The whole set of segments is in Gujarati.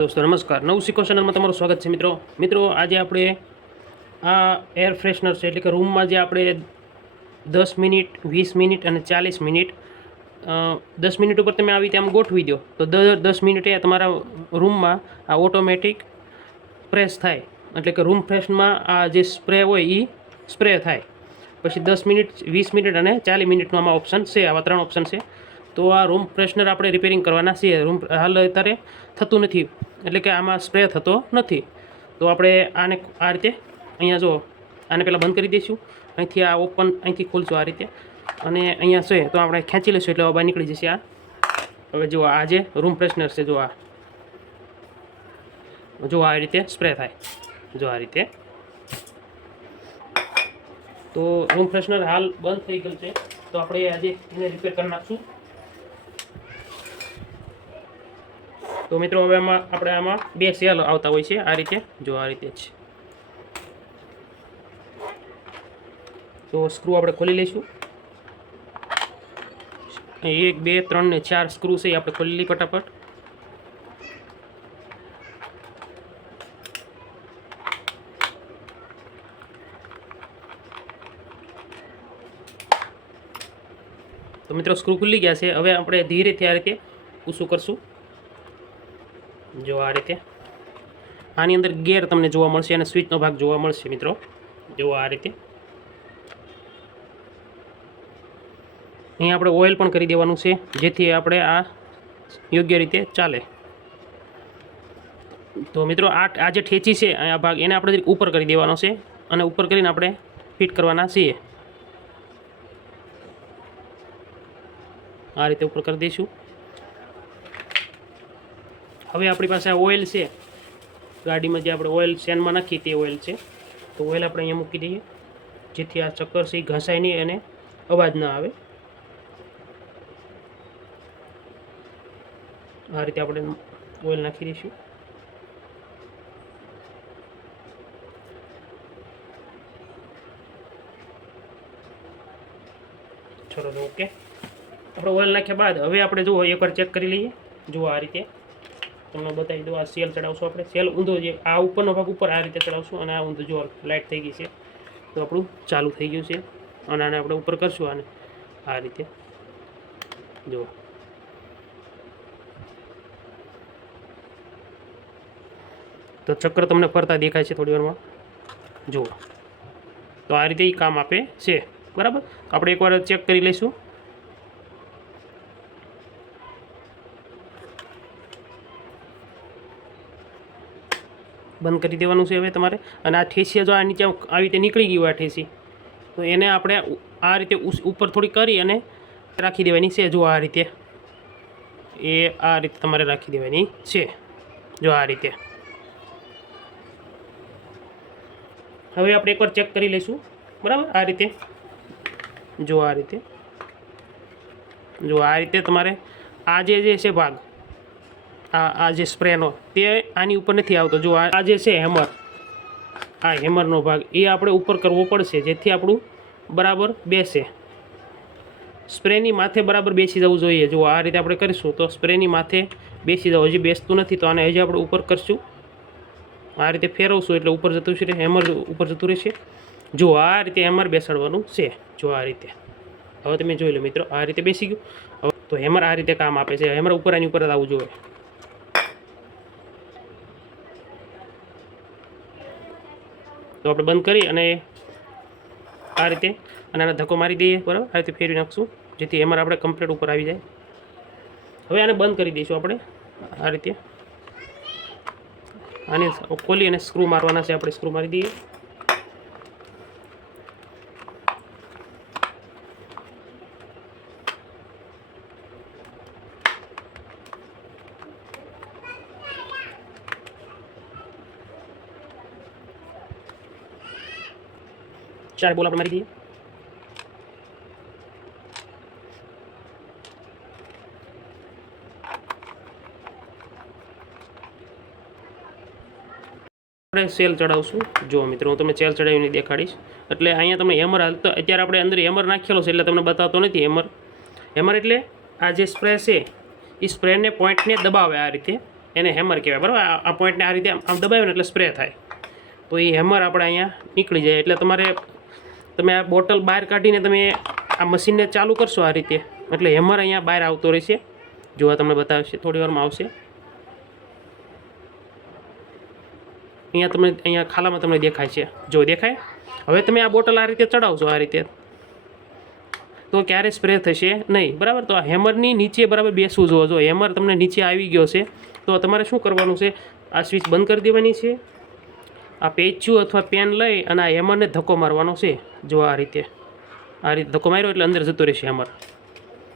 દોસ્તો, નમસ્કાર. નવું સિકો ચેનલમાં તમારું સ્વાગત છે, મિત્રો. મિત્રો, આજે આપણે આ એર ફ્રેશનર છે, એટલે કે રૂમમાં જે આપણે દસ મિનિટ, વીસ મિનિટ અને ચાલીસ મિનિટ દસ મિનિટ ઉપર તમે આવી રીતે આમ ગોઠવી દો, તો દર દસ મિનિટે તમારા રૂમમાં આ ઓટોમેટિક પ્રેસ થાય. એટલે કે રૂમ ફ્રેશમાં આ જે સ્પ્રે હોય એ સ્પ્રે થાય. પછી દસ મિનિટ, વીસ મિનિટ અને ચાલીસ મિનિટનો આમાં ઓપ્શન છે, આવા ત્રણ ઓપ્શન છે. તો આ રૂમ ફ્રેશનર આપણે રિપેરિંગ કરવાના છીએ. રૂમ હાલ અત્યારે થતું નથી. એટલે કે આમાં સ્પ્રે થતો નથી. તો આપણે આને આ રીતે અહીંયા જો આને પહેલાં બંધ કરી દઈશું. અહીંથી આ ઓપન અહીંથી ખોલશું આ રીતે. અને અહીંયા છે તો આપણે ખેંચી લઈશું એટલે બહાર નીકળી જશે આ. હવે જો આ જે રૂમ ફ્રેશનર છે જો આ. જો આ રીતે સ્પ્રે થાય. જો આ રીતે. તો રૂમ ફ્રેશનર હાલ બંધ થઈ ગયું છે. તો આપણે આજે એને રિપેર કરી નાખશું. તો મિત્રો હવે આમાં આપણે આમાં બે સેલ આવતા હોય છે. આ રીતે. જો આ રીતે જ. તો સ્ક્રૂ આપણે ખોલી લઈશું. અહીં એક, બે, ત્રણ ને ચાર સ્ક્રૂ છે એ આપણે ખોલી લઈ ફટાફટ. તો મિત્રો સ્ક્રૂ ખુલ્લી ગયા છે. હવે આપણે ધીરેથી આ રીતે ઊંચું કરશું. જો આ રીતે. આની અંદર ગેર તમને જોવા મળશે અને સ્વિચનો ભાગ જોવા મળશે મિત્રો. જો આ રીતે. અહીં આપણે ઓઇલ પણ કરી દેવાનું છે, જેથી આપણે આ યોગ્ય રીતે ચાલે. તો મિત્રો, આ આ જે ઠેચી છે, આ ભાગ, એને આપણે ઉપર કરી દેવાનો છે અને ઉપર કરીને આપણે ફિટ કરવાના છીએ. આ રીતે ઉપર કરી દઈશું. હવે આપણી પાસે આ ઓઇલ છે. ગાડીમાં જે આપણે ઓઇલ શેનમાં નાખીએ તે ઓઇલ છે. તો ઓઇલ આપણે અહીંયા મૂકી દઈએ. જેથી આ ચક્કર છે એ ઘસાય નહીં અને અવાજ ના આવે. આ રીતે આપણે ઓઇલ નાખી દઈશું. ચલો ઓકે. આપણે ઓઇલ નાખ્યા બાદ હવે આપણે જુઓ, એકવાર ચેક કરી લઈએ. જુઓ આ રીતે. તમને બતાવી દઉં, આ સેલ ચડાવશું આપણે. સેલ ઊંધો જે, આ ઉપરનો ભાગ ઉપર આ રીતે ચડાવશું અને આ ઊંધો જો લાઇટ થઈ ગઈ છે. તો આપણું ચાલુ થઈ ગયું છે. અને આને આપણે ઉપર કરશું આને. આ રીતે. જુઓ. તો ચક્ર તમને ફરતા દેખાય છે થોડી વારમાં. જુઓ. તો આ રીતે એ કામ આપે છે. બરાબર? આપણે એકવાર ચેક કરી લઈશું. બંધ કરી દેવાનું છે હવે તમારે. અને આ ઠેસી જો આ નીચે આવી રીતે નીકળી ગયું આ ઠેસી, તો એને આપણે આ રીતે ઉપર થોડી કરી અને રાખી દેવાની છે. જો આ રીતે, એ આ રીતે તમારે રાખી દેવાની છે. જો આ રીતે. હવે આપણે એકવાર ચેક કરી લઈશું. બરાબર? આ રીતે. જો આ રીતે. જો આ રીતે તમારે આ જે છે ભાગ, આ આ જે સ્પ્રેનો તે આની ઉપર નથી આવતો. જો આ જે છે હેમર, આ હેમરનો ભાગ, એ આપણે ઉપર કરવો પડશે, જેથી આપણું બરાબર બેસે. સ્પ્રેની માથે બરાબર બેસી જવું જોઈએ. જો આ રીતે આપણે કરીશું, તો સ્પ્રેની માથે બેસી જવું. હજી બેસતું નથી, તો આને હજી આપણે ઉપર કરશું. આ રીતે ફેરવશું, એટલે ઉપર જતું છે હેમર ઉપર જતું રહેશે. જો આ રીતે હેમર બેસાડવાનું છે. જો આ રીતે. હવે તમે જોઈ લો મિત્રો, આ રીતે બેસી ગયું. તો હેમર આ રીતે કામ આપે છે. હેમર ઉપર, આની ઉપર જ આવવું જોઈએ. તો આપણે બંધ કરી અને આ રીતે અને આને ધક્કો મારી દઈએ, બરાબર? આ રીતે ફેરવી નાખશું, જેથી એમાં આપણે કમ્પ્લેટ ઉપર આવી જાય. હવે આને બંધ કરી દઈશું આપણે, આ રીતે. આને ખોલી અને સ્ક્રૂ મારવાના છે, આપણે સ્ક્રૂ મારી દઈએ. ચાર બોલ આપણે મારી દઈએ. આપણે સેલ ચડાવશું જો મિત્રો, હું તમને સેલ ચડાવીને દેખાડીશ. એટલે અહીંયા તમે હેમર હાલ અત્યારે આપણે અંદર હેમર નાખેલો છે એટલે તમને બતાવતો નથી હેમર. હેમર એટલે આ જે સ્પ્રે છે એ સ્પ્રેને પોઈન્ટને દબાવે આ રીતે. એને હેમર કહેવાય, બરાબર? આ પોઈન્ટને આ રીતે આમ ને એટલે સ્પ્રે થાય. તો એ હેમર આપણે અહીંયા નીકળી જાય. એટલે તમારે તમે આ બોટલ બહાર કાઢીને તમે આ મશીનને ચાલુ કરશો આ રીતે. એટલે હેમર અહીંયા બહાર આવતો રહેશે. જોવા તમને બતાવશે, થોડી વારમાં આવશે. અહીંયા તમને, અહીંયા ખાલામાં તમને દેખાય છે. જો દેખાય? હવે તમે આ બોટલ આ રીતે ચડાવશો, આ રીતે. તો ક્યારે સ્પ્રે થશે? નહીં, બરાબર? તો આ હેમરની નીચે બરાબર બેસવું જોવો જો હેમર તમને નીચે આવી ગયો છે, તો તમારે શું કરવાનું છે? આ સ્વિચ બંધ કરી દેવાની છે. આ પેચ્યું અથવા પેન લઈ અને આ હેમરને ધક્કો મારવાનો છે, જો આ રીતે. આ રીતે ધક્કો માર્યો એટલે અંદર જતો રહેશે હેમર.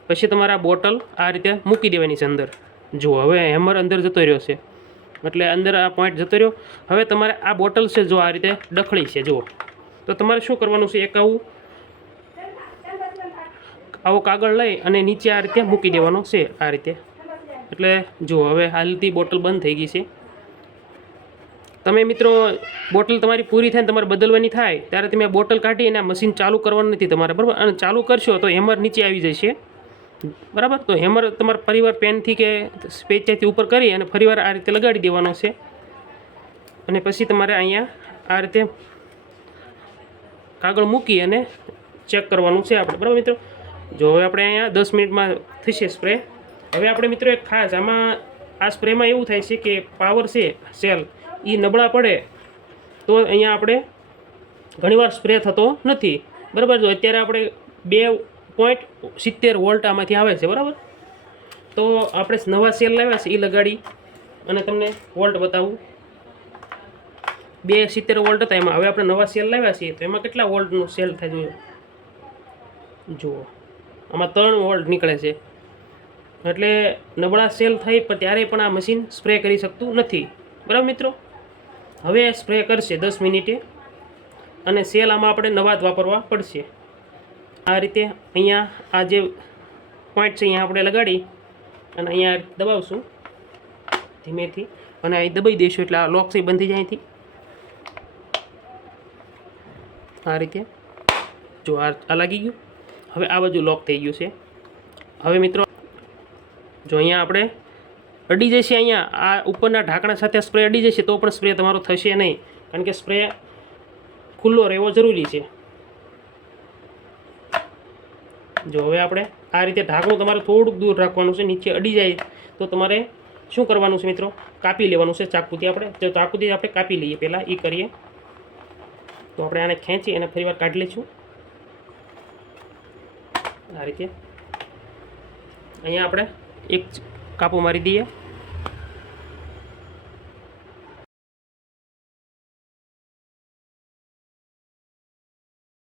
પછી તમારે આ બોટલ આ રીતે મૂકી દેવાની છે અંદર. જુઓ હવે હેમર અંદર જતો રહ્યો છે. એટલે અંદર આ પોઈન્ટ જતો રહ્યો. હવે તમારે આ બોટલ છે જો આ રીતે ડખળી છે, જુઓ. તો તમારે શું કરવાનું છે, એક આવું આવો કાગળ લઈ અને નીચે આ રીતે મૂકી દેવાનો છે, આ રીતે. એટલે જુઓ હવે હાલતી બોટલ બંધ થઈ ગઈ છે. તમે મિત્રો, બોટલ તમારી પૂરી થાય ને તમારે બદલવાની થાય, ત્યારે તમે બોટલ કાઢી અને મશીન ચાલુ કરવાનું નથી તમારે, બરાબર? અને ચાલુ કરશો તો હેમર નીચે આવી જશે. બરાબર? તો હેમર તમારા ફરીવાર પેનથી કે સ્પેચાથી ઉપર કરી અને ફરીવાર આ રીતે લગાડી દેવાનો છે. અને પછી તમારે અહીંયા આ રીતે કાગળ મૂકી અને ચેક કરવાનું છે આપણે, બરાબર મિત્રો? જો હવે આપણે અહીંયા દસ મિનિટમાં થશે સ્પ્રે. હવે આપણે મિત્રો એક ખાસ આમાં, આ સ્પ્રેમાં એવું થાય છે કે પાવર છે, સેલ. એ નબળા પડે, તો અહીંયા આપણે ઘણીવાર સ્પ્રે થતો નથી. બરાબર જો અત્યારે આપણે બે પોઈન્ટ સિત્તેર વોલ્ટ આમાંથી આવે છે, બરાબર? તો આપણે નવા સેલ લાવ્યા છે એ લગાડી અને તમને વોલ્ટ બતાવું. બે સિત્તેર વોલ્ટ હતા એમાં. હવે આપણે નવા સેલ લાવ્યા છીએ, તો એમાં કેટલા વોલ્ટનું સેલ થાય જોયું? જુઓ. આમાં ત્રણ વોલ્ટ નીકળે છે. એટલે નબળા સેલ થાય, પણ ત્યારે પણ આ મશીન સ્પ્રે કરી શકતું નથી. બરાબર મિત્રો? હવે સ્પ્રે કરશે દસ મિનિટે અને સેલ આમાં આપણે નવા જ વાપરવા પડશે. આ રીતે અહીંયા આ જે પોઈન્ટ છે, અહીંયા આપણે લગાડી અને અહીંયા દબાવશું ધીમેથી અને અહીં દબાઈ દઈશું એટલે આ લોક છે બંધી જાય આ રીતે જો આ લાગી ગયું. હવે આ બાજુ લોક થઈ ગયું છે. હવે મિત્રો જો અહીંયા આપણે અડી જશે અહીંયા, આ ઉપરના ઢાંકણા સાથે સ્પ્રે અડી જશે, તો પણ સ્પ્રે તમારો થશે નહીં. કારણ કે સ્પ્રે ખુલ્લો રહેવો જરૂરી છે. જો હવે આપણે આ રીતે ઢાંકણું તમારે થોડુંક દૂર રાખવાનું છે, નીચે અડી જાય તો તમારે શું કરવાનું છે મિત્રો? કાપી લેવાનું છે, ચાકુથી આપણે. જો ચાકુથી આપણે કાપી લઈએ, પહેલાં એ કરીએ. તો આપણે આને ખેંચી અને ફરીવાર કાઢી લઈશું. આ રીતે. અહીંયા આપણે એક કાપો મારી દઈએ